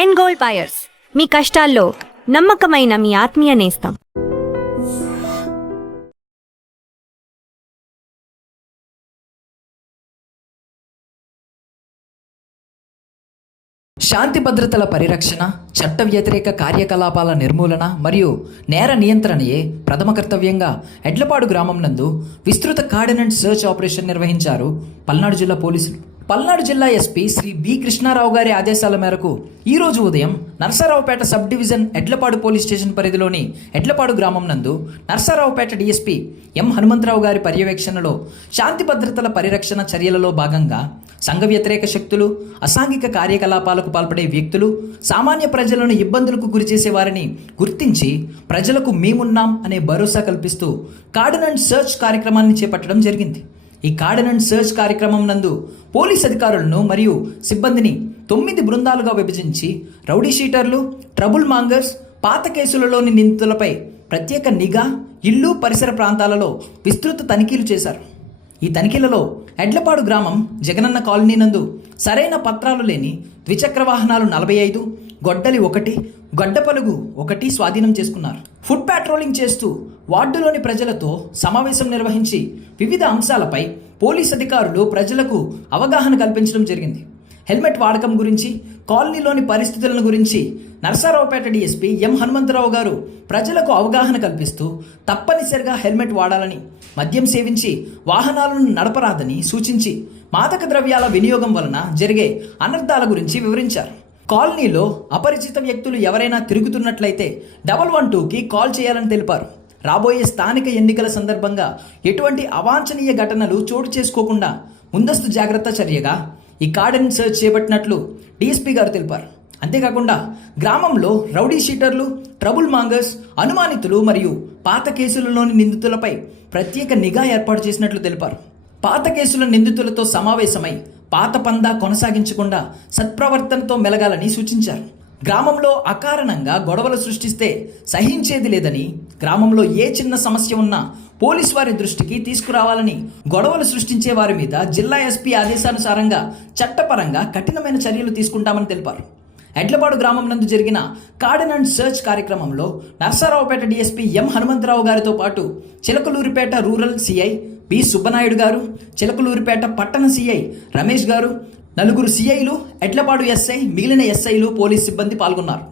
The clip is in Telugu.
ఎండ్ గోల్డ్ బయర్స్, మీ కష్టాల్లో నమ్మకమైన మీ ఆత్మీయ నేస్తం. శాంతి భద్రతల పరిరక్షణ, చట్ట వ్యతిరేక కార్యకలాపాల నిర్మూలన మరియు నేర నియంత్రణయే ప్రథమ కర్తవ్యంగా ఎడ్లపాడు గ్రామం నందు విస్తృత కార్డినెంట్ సర్చ్ ఆపరేషన్ నిర్వహించారు పల్నాడు జిల్లా పోలీసులు. పల్నాడు జిల్లా ఎస్పీ శ్రీ బి కృష్ణారావు గారి ఆదేశాల మేరకు ఈరోజు ఉదయం Narasaraopet sub division Edlapadu police station పరిధిలోని ఎడ్లపాడు గ్రామం నందు నర్సారావుపేట డిఎస్పీ ఎం హనుమంతరావు గారి పర్యవేక్షణలో శాంతి భద్రతల పరిరక్షణ చర్యలలో భాగంగా సంఘ వ్యతిరేక శక్తులు, అసాంఘిక కార్యకలాపాలకు పాల్పడే వ్యక్తులు, సామాన్య ప్రజలను ఇబ్బందులకు గురిచేసే వారిని గుర్తించి ప్రజలకు మేమున్నాం అనే భరోసా కల్పిస్తూ కార్డినెంట్ సర్చ్ కార్యక్రమాన్ని చేపట్టడం జరిగింది. ఈ కార్డినెంట్ సర్చ్ కార్యక్రమం నందు పోలీస్ అధికారులను మరియు సిబ్బందిని 9 బృందాలుగా విభజించి రౌడీ షీటర్లు, ట్రబుల్ మాంగర్స్, పాత కేసులలోని నిందితులపై ప్రత్యేక నిఘా, ఇల్లు పరిసర ప్రాంతాలలో విస్తృత తనిఖీలు చేశారు. ఈ తనిఖీలలో ఎడ్లపాడు గ్రామం జగనన్న కాలనీ నందు సరైన పత్రాలు లేని ద్విచక్ర వాహనాలు 45, గొడ్డలి 1, గడ్డపలుగు 1 స్వాధీనం చేసుకున్నారు. ఫుడ్ పాట్రోలింగ్ చేస్తూ వార్డులోని ప్రజలతో సమావేశం నిర్వహించి వివిధ అంశాలపై పోలీస్ అధికారులు ప్రజలకు అవగాహన కల్పించడం జరిగింది. హెల్మెట్ వాడకం గురించి, కాలనీలోని పరిస్థితులను గురించి నర్సారావుపేట డిఎస్పీ ఎం హనుమంతరావు గారు ప్రజలకు అవగాహన కల్పిస్తూ తప్పనిసరిగా హెల్మెట్ వాడాలని, మద్యం సేవించి వాహనాలను నడపరాదని సూచించి మాదక ద్రవ్యాల వినియోగం వలన జరిగే అనర్థాల గురించి వివరించారు. కాలనీలో అపరిచిత వ్యక్తులు ఎవరైనా తిరుగుతున్నట్లయితే 112కి కాల్ చేయాలని తెలిపారు. రాబోయే స్థానిక ఎన్నికల సందర్భంగా ఎటువంటి అవాంఛనీయ ఘటనలు చోటు చేసుకోకుండా ముందస్తు జాగ్రత్త చర్యగా ఈ కార్డినెంట్ సర్చ్ చేపట్టినట్లు డిఎస్పీ గారు తెలిపారు. అంతేకాకుండా గ్రామంలో రౌడీ షీటర్లు, ట్రబుల్ మాంగర్స్, అనుమానితులు మరియు పాత కేసులలోని నిందితులపై ప్రత్యేక నిఘా ఏర్పాటు చేసినట్లు తెలిపారు. పాత కేసుల నిందితులతో సమావేశమై పాత పందా కొనసాగించకుండా సత్ప్రవర్తనతో మెలగాలని సూచించారు. గ్రామంలో అకారణంగా గొడవలు సృష్టిస్తే సహించేది లేదని, గ్రామంలో ఏ చిన్న సమస్య ఉన్నా పోలీసు వారి దృష్టికి తీసుకురావాలని, గొడవలు సృష్టించే వారి మీద జిల్లా ఎస్పీ ఆదేశానుసారంగా చట్టపరంగా కఠినమైన చర్యలు తీసుకుంటామని తెలిపారు. ఎడ్లపాడు గ్రామం నందు జరిగిన కార్డినెంట్ సర్చ్ కార్యక్రమంలో నర్సారావుపేట డిఎస్పీ ఎం హనుమంతరావు గారితో పాటు Chilakaluripet rural CI B Subbanaidu గారు, చిలకలూరిపేట పట్టణ సిఐ రమేష్ గారు, 4 సిఐలు, ఎడ్లపాడు ఎస్ఐ, మిగిలిన ఎస్ఐలు, పోలీస్ సిబ్బంది పాల్గొన్నారు.